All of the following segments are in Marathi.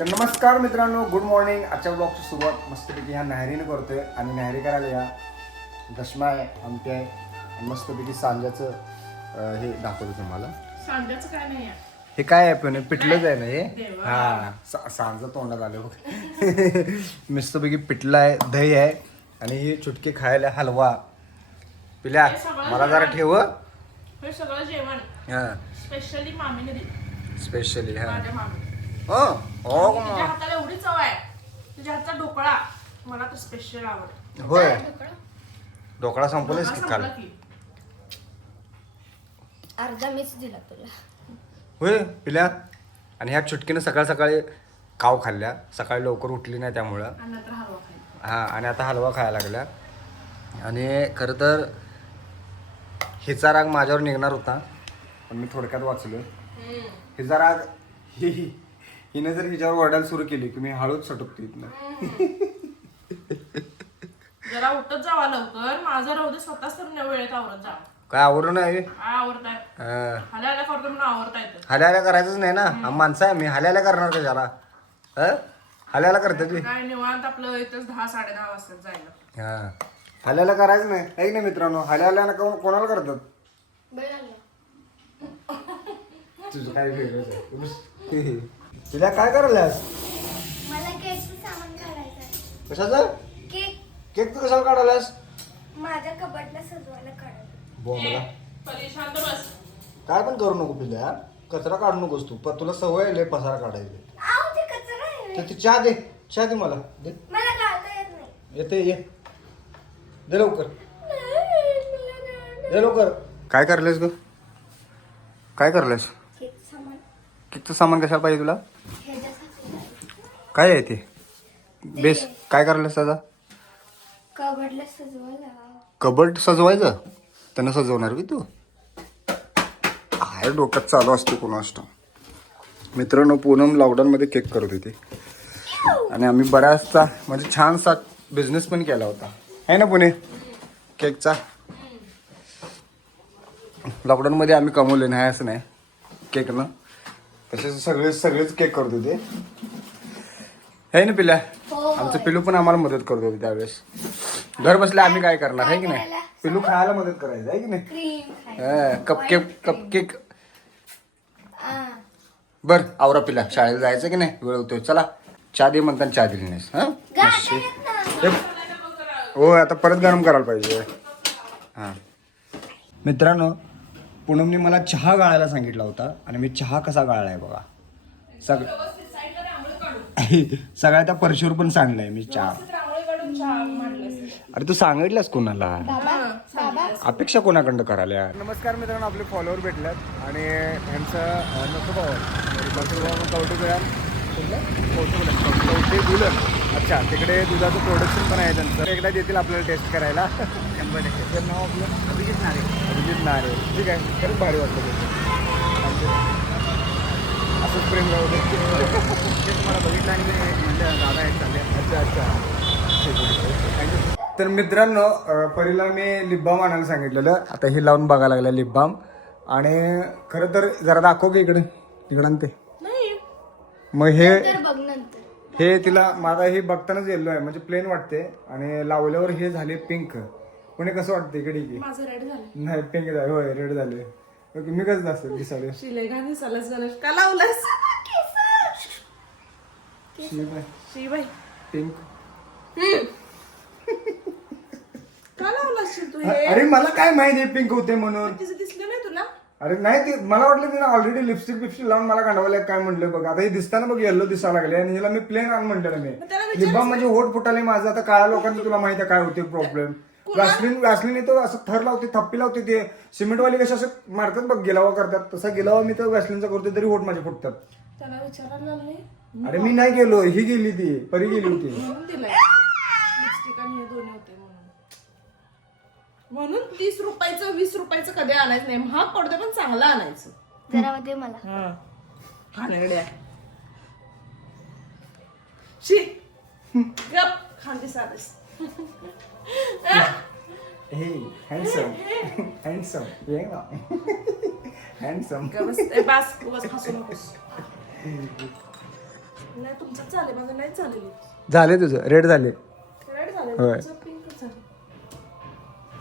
तर नमस्कार मित्रांनो गुड मॉर्निंग आजच्या ब्लॉगची सुरुवात मस्तपैकी ह्या नाहेरीने करतोय आणि नाहेरी करायला या. दशमा आहे आमटी आहे आणि मस्तपैकी सांज्याचं अं, हे दाखवतो तुम्हाला. सांगायचं काय नाही आहे. हे काय आहे पण पिठलंच आहे ना हे. हा सा- सांजा तोंडात आलं बघ. मस्तपैकी पिठलं आहे दही आहे आणि हे चुटके खायला हलवा. पिल्या हे सगळं मला जरा. ठेव. हं. हे सगळं जेवण. हा. स्पेशली मामीने दिली. स्पेशली हा. माझ्या मामी हो. हो तुझ्या मग? हाताला एवढी चव आहे. तुझ्या हातचा ढोकळा. मला तर स्पेशल आवडतो. होय. ढोकळा? संपवलेस की काल. अर्धा मीच दिला तुला. होय पिल्या? आणि ह्या चुटकीनं सकाळ सकाळी काव खाल्ल्या. सकाळी लवकर उठली नाही त्यामुळं. आणि नंतर हलवा खायचा हा आणि आता हलवा खायला लागल्या. आणि खरं तर हिचा राग माझ्यावर निघणार होता. पण मी थोडक्यात वाचलो हिचा राग हि हि- हिने जर हिच्यावर ओरडायला सुरू केली की मी हळूच सटकतो इथनं. जरा उठत जावा लवकर. माझं राहू दे स्वतःच तर वेळेत आवरत जा. काय आवडून नाही? काय आवरताय. हा. हल्या हल्या करतो म्हणून आवरता येतं हल्याला करायचंच नाही ना? हा माणसं आहे मी हल्याला करणार का त्याला हं? हल्याला करते ती. काय निवांत आपलं इथंच दहा साडे दहा वाजता जायला हा हल्याला करायचं नाही. ऐक ना मित्रांनो हल्याला कोण कोणाला करतात? तुझं काय वेगळंच आहे. तुला काय करायलास? मला केकचं सामान काढायचं आहे. कशाचं? केक. केक तू कशाला काढायलास? माझ्या कबडला सजवायला काढायचं. बोंबला परी शांत बस. काय पण करू नको पिल्या कचरा काढू नकोस तू. पण तुला सवय आहे लय पसारा काढायची आव ते कचरा आहे तर ती चहा दे. चहा दे मला. दे. मला काढता येत नाही. येते ये. दे लवकर. दे लवकर. काय करलेस ग? काय करलेस किती सामान कशाला पाहिजे तुला? काय आहे ते? बेस काय करायला त्याचा कबडला सजवायला. कबड सजवायचं त्यांना सजवणार की तू? आहे डोक्यात चालू असते कोणा असतो मित्रांनो पूनम लॉकडाऊनमध्ये केक करत होती. आणि आम्ही बऱ्याचसा म्हणजे छानसा बिझनेस पण केला होता. आहे ना पुणे? केकचा लॉकडाऊनमध्ये आम्ही कमवले नाही असं नाही. केकनं तसेच सगळे सगळेच केक करत होते. आहे ना पिल्या हो. आमचं पिलू पण आम्हाला मदत करत होते त्यावेळेस. घर बसल्या आम्ही काय करणार आहे की नाही? पिलू खायला मदत करायचं आहे की नाही? क्रीम कपकेक कपकेक आ बर आवरा पिला शाळेला जायचं की नाही? वेळ होतोय चला. चहा दे म्हणताना चहा दिली नाहीस हा? नशी. हे- हो आता परत गरम करायला पाहिजे. हां. मित्रांनो पूनमने मला चहा गाळायला सांगितला होता आणि मी चहा कसा गाळलाय आहे बघा. सग सगळ्या त्या परशुर पण सांगलाय मी चहा. अरे तू सांगितलंस कोणाला? अपेक्षा कोणाकडं करायला नमस्कार मित्रांनो आपले फॉलोअर भेटल्यात आणि यांचं नसोबावर कवटेग्राम कवटे गुलर अच्छा तिकडे दुधाचं प्रोडक्शन पण आहे त्यांचं. एकदा देतील आपल्याला टेस्ट करायला. शंभर टक्के. तर नाव आपलं? अभिजित नारे. अभिजित नारे. ठीक आहे. खरंच भारी वाटतं ते. असंच प्रेम राहू दे. तुम्हाला बघितलं आणि म्हणलं दादा आहेत चालले. अच्छा अच्छा. तर मित्रांनो अं, परीला मी लिप बाम आणायला सांगितलेलं. आता हे लावून बघायला लागलं लिप बाम आणि खरं तर जरा दाखव की इकडे. इकडं ते. मग हे तर बघ नंतर. हे तिला माझा हे बघतानाच येल्लो आहे. म्हणजे प्लेन वाटते आणि लावल्यावर हे झाले पिंक कोणी कसं वाटतं इकडे की? माझं रेडी झालं. नाही पिंक झाले. होय रेड झाले. ओके, मी कसं असेल दिसाले? शिले गाणे सलस झालं. का लावलंस? शिबाई पिंक का लावलास तू हे? अरे मला काय माहिती आहे पिंक होते म्हणून? तिचं अरे नाही ते मला वाटलं तिने ऑलरेडी लिपस्टिक बिपस्टिक लावून मला काढवलं काय म्हटलं बघ. आता हे दिसताना बघ येल्लो दिसायला लागले आणि हिला मी प्लेन आण म्हटलं मी. त्याला लिबाम म्हणजे होट फुटाले माझं. आता काळ्या लोकांनी तुला माहिती आहे काय होते प्रॉब्लेम वॅसलिन वॅसलिन येतो असं थर लावते थप्पी लावते ते. सिमेंटवाले कसे असं मारतात बघ गिलावा करतात. तसा गिलावा मी तर वॅसलिनचा करतो तरी होट माझे फुटतात. त्याला विचारायला नाही अरे मी नाही गेलो ही गेली ती परी गेली होती. म्हणून दिलंय. लिपस्टिक आणि हे दोन्ही होते. म्हणून तीस रुपयाचं वीस रुपयाचं कधी आणायचं नाही. महाग पडतं पण चांगलं आणायचं. जरा दे मला. खाण्याकडे आहे शी. गप. खांदी हे हँडसम बस. ए, बस उगाच हसू नकोस. नाही तुमचंच झाले माझं नाही झालेलं झाले तुझं. रेड झाले रेड झाले होय. पिंक झाले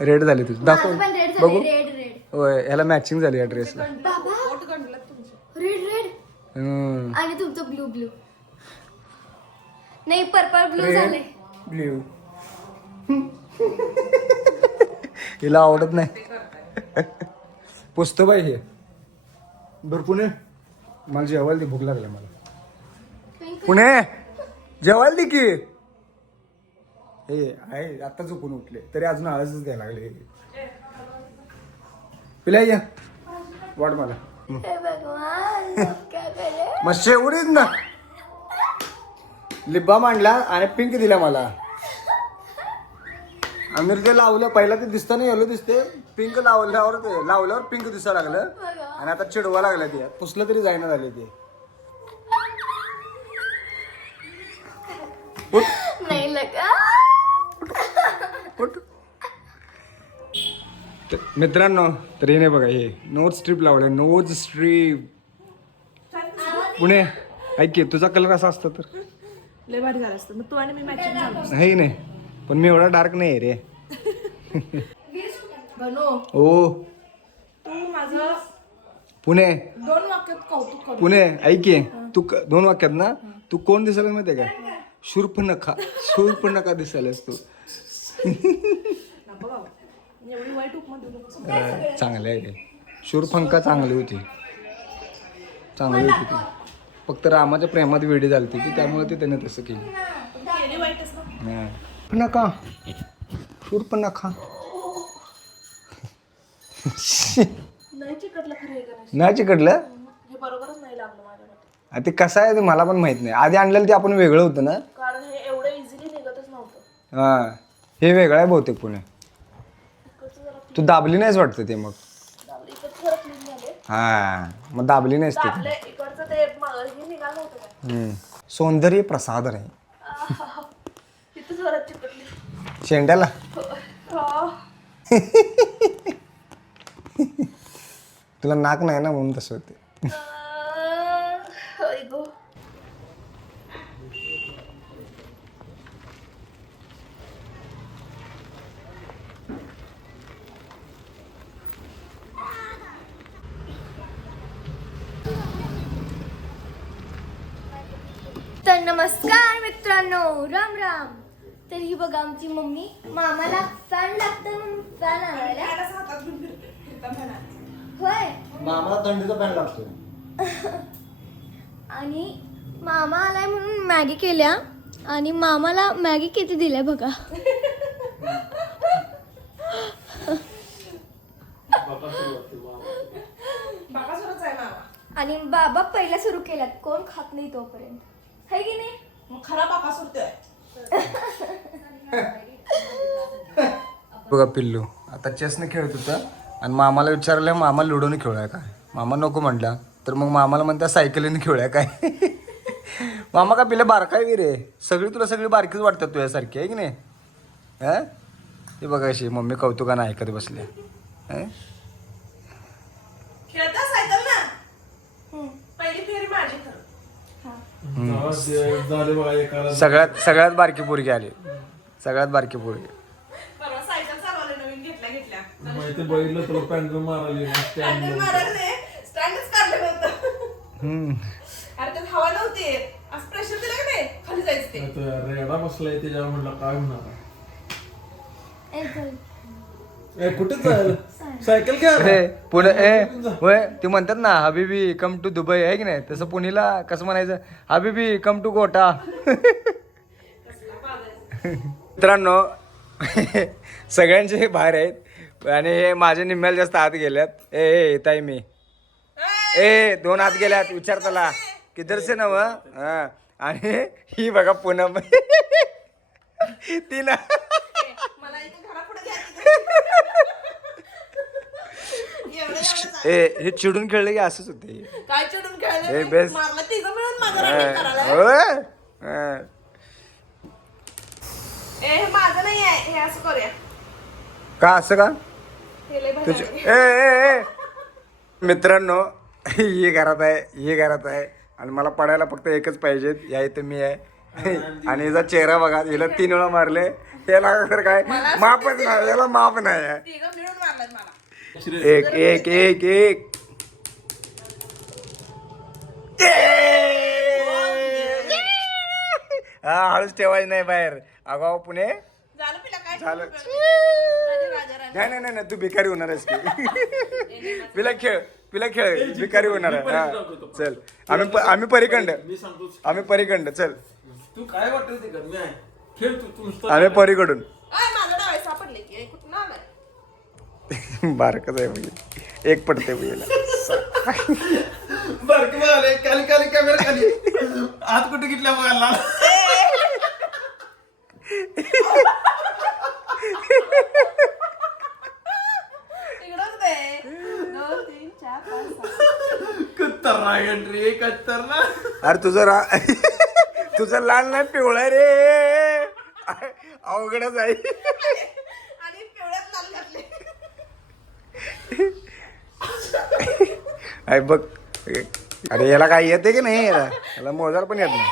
रेड झाले तुझं. दाखव. माझं पण रेड बघू. झाले रेड रेड होय ह्याला मॅचिंग झाली या ड्रेसला बाबा. पोट गंडलं तुमचं. रेड रेड हम्म. आणि तुमचं ब्लू ब्लू नाही पर्पल ब्लू झाले. ब्ल्यू हिला आवडत नाही. पुसतो बाई हे. बर पुणे. मला जेवायला दे भूक लागली मला. पुणे जेवायला दे की. हे आहे आता झोपून उठले. तरी अजून आळसच द्यायला लागले पिला या. वाट मला. मग शेवडीच ना. लिब्बा मांडला आणि पिंक दिला मला. आम्ही ते लावलं पहिला ते दिसताना येलो दिसते. पिंक लावल्यावर ते लावल्यावर पिंक दिसायला लागलं. आणि आता चिडवा लागलं ते. पुसलं तरी जायना झाले ते. नाही लगा. मित्रांनो तर हे नाही बघा हे नोज स्ट्रीप लावलं नोज स्ट्रीप पुणे ऐक की, तुझा कलर असा असता तर. लय भारी झालं असतं. मग तू आणि मी मॅचिंग झालो. नाही नाही. पण मी एवढा डार्क नाही रे. बनू ओ तू माझं पुणे. दोन वाक्यात कौतुक करू. पुणे ऐक की, तू क- दोन वाक्यात ना तू कोण दिसायला माहितीये का? शूर्प नखा शूर्प नका दिसायलास तू. चांगले आहे ते. शूरफंका चांगली होती. चांगली होती. ती फक्त रामाच्या प्रेमात वेडी झाली ती त्यामुळे ते त्याने तसं केलं. पण ती एवढी वाईटच ना. हा. पण नका. शूर्प नका. नाही चिकटलं खरं हे गणेश. नाही चिकडलं हे बरोबरच नाही लागलं माझ्याकडे आ, ते कसं आहे ते मला पण माहीत नाही. आधी आणलेलं ते आपण वेगळं होतं ना. कारण हे एवढं इझिली निघतच नव्हतं. हा. हे वेगळं आहे बहुतेक पुणे. तू दाबली नाहीच वाटतं ते मग? हा मग दाबली नाहीस ते. हम्म. सौंदर्य प्रसाद आहे शेंड्याला? हा. तुला नाक नाही ना म्हणून तसं होते अं, होय गो. तर नमस्कार मित्रांनो राम राम. तर ही बघा आमची मम्मी मामाला फॅन लागतं म्हणून फॅन आणायला. होय. मामाला थंडीचा पॅन लागतो आणि मामा आलाय म्हणून मॅगी केल्या. आणि मामाला मॅगी किती दिल्या बघा. आणि बाबा पहिला सुरू केल्यात. कोण खात नाही तोपर्यंत. है की नाही? मग खरा बाकासुर ते आहे बघा पिल्लू आता चेसने खेळत होता आणि मामाला विचारलं मामा लुडोने खेळूया काय? मामा नको म्हटला तर मग मामाला म्हणता सायकलीने खेळूया काय? मामा का पिल्ला बारका आहे की रे सगळी तुला सगळी बारकीच वाटतात तुझ्यासारखी आहे की नाही? हा ते बघा अशी मम्मी कौतुकानं ऐकत बसले हं? खेळता सायकल ना. पहिली फेरी माझी खरं झाले बघा एकाला सगळ्यात सगळ्यात बारकी पोरगी आली. सगळ्यात बारकी पोरगी. परवा सायकल चालवले नवीन घेतल्या घेतल्या. माहिती बघितलं तुला पॅन्ट मारायला स्टँडच मारायला स्टँडच काढलं नव्हतं. हम्म. अरे त्यात हवा नव्हती. असं प्रेशर दिलं का नाही? खाली जायचं ते. रेडा बसलाय त्याच्यावर म्हटलं काय होणार? ए, कुठे जायला सायकल ए पुणे ए होय ते म्हणतात ना हबीबी कम टू दुबई आहे की नाही? तसं पुणेला कसं म्हणायचं? हबीबी कम टू गोटा मित्रांनो सगळ्यांचे बाहेर आहेत आणि हे माझे निम्म्याला जास्त आत गेल्यात ए ए आहे मी. ए दोन आत गेल्यात विचार त्याला. किधरचे नव हा. आणि ही बघा पूनम. ती ना मला इथे घरापुढे घ्या एवढं एवढं ए हे चिडून खेळले की असंच होते. काय चिडून ए, खेळले बेस. मारलं तिघं मिळून माझं रनिंग करायला. होय? हा. ए हे माझं नाही आहे. हे असं करूया. का असं का? हे लय भारी तुझ आहे. ए ए ए. मित्रांनो ही घरात आहे ही घरात आहे. आणि मला पडायला फक्त एकच पाहिजे. या इथं मी आहे. आणि याचा चेहरा बघा. हिला तीन वेळा मारले. याला तर काय? मापच नाही. याला माप नाही आहे. तिघं मिळून मारलात मला. एक एक एक एक. हा हळूच ठेवायचं नाही बाहेर. अगाव पुणे. झालं पिला काय? झालं. माझी राजाराणी. नाही नाही नाही नाही, तू भिकारी होणार आहेस की. पिला खेळ पिला खेळ. भिकारी होणार आहे. हा. चल. आम्ही आम्ही परिखंड. आम्ही परिखंड. चल. तू काय वाटेल ते कर? मी आहे. खेळ तू तू नुसतं आम्ही परीकडून आय, माझं डावे सापडले की हे कुठं आलंय बारकच आहे म्हणजे एक पडते पहिला बारकी बघाले खाली खाली कॅमेरा खाली. हात कुठे घेतल्या बघायला? तिकडंच दे. दोन तीन चार पाच सहा. कत्तरना एंट्री कत्तरना अरे तुझं रा तुझं लाल नाही पिवळा रे. अवघडच आहे आणि पिवळ्यात लाल घातले अरे बघ अरे याला काय येते की नाही याला? याला मोजायला पण येत नाही.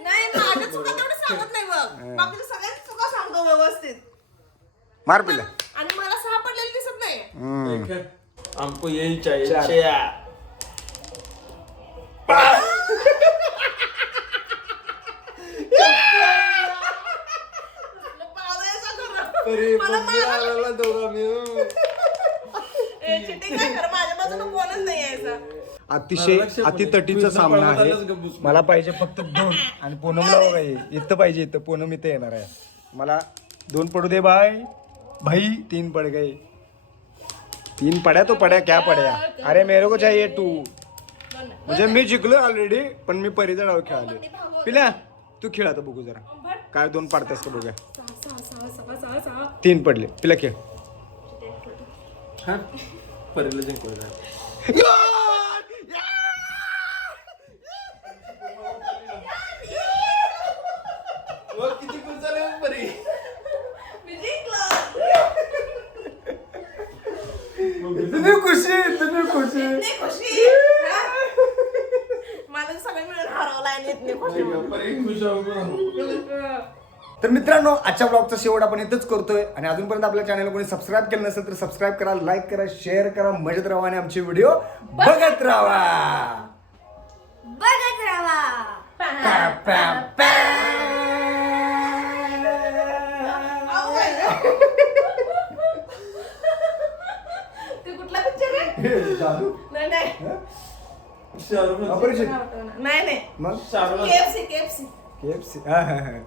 नाही माझं चुका तेवढं सांगत नाही बघ. बाकीचं सगळ्यांची चुका सांगतो व्यवस्थित. मार पिला. आणि मला सापडलेलं दिसत नाही हम्म. हमको यही चाहिए चाहिए पावसाळ्याचा खरं. अरे मला दोघा मी ए, cheating काय खरं माझ्या बाजूला कोणच नाही यायचा. अतिशय अतितटीचा. सामना आहे. मला पाहिजे फक्त दोन. आणि पूनमला बघा हे. इथं पाहिजे इथं पूनम इथं येणार आहे. मला दोन पडू दे बाय. भाई तीन पड गए. तीन पड्या तो पड्या क्या पड्या? अरे मेरे को चाहिए टू म्हणजे मी जिंकलो ऑलरेडी पण मी परीचा डाव खेळाले पिल्या तू खेळ आता बघू जरा. काय दोन पाडतेस का बघूया. तीन पडले. पिल्या खेळ. हा. परीला जिंकवलं किती खुश झाले मग परी मी जिंकलो तुम्ही खुशी तुम्ही खुशी इतनी खुशी हा? मला सगळे मिळून हरवला आणि इतनी खुशी परी खुश आहो तर मित्रांनो आजच्या ब्लॉगचा शेवट आपण इथंच करतोय. आणि अजूनपर्यंत आपल्या चॅनल कोणी सबस्क्राईब केलं नसेल तर सबस्क्राईब करा लाईक करा शेअर करा मजेत राहा आणि आमचे व्हिडिओ बघत राहा. बघत राहा. पॅ, पॅ, पॅ. ते कुठला पिक्चर आहे? जादू नाही नाही. शाहरुख. अपरिचित. नाही नाही. मग? Shahrukh KFC KFC KFC. हा, हा, हा.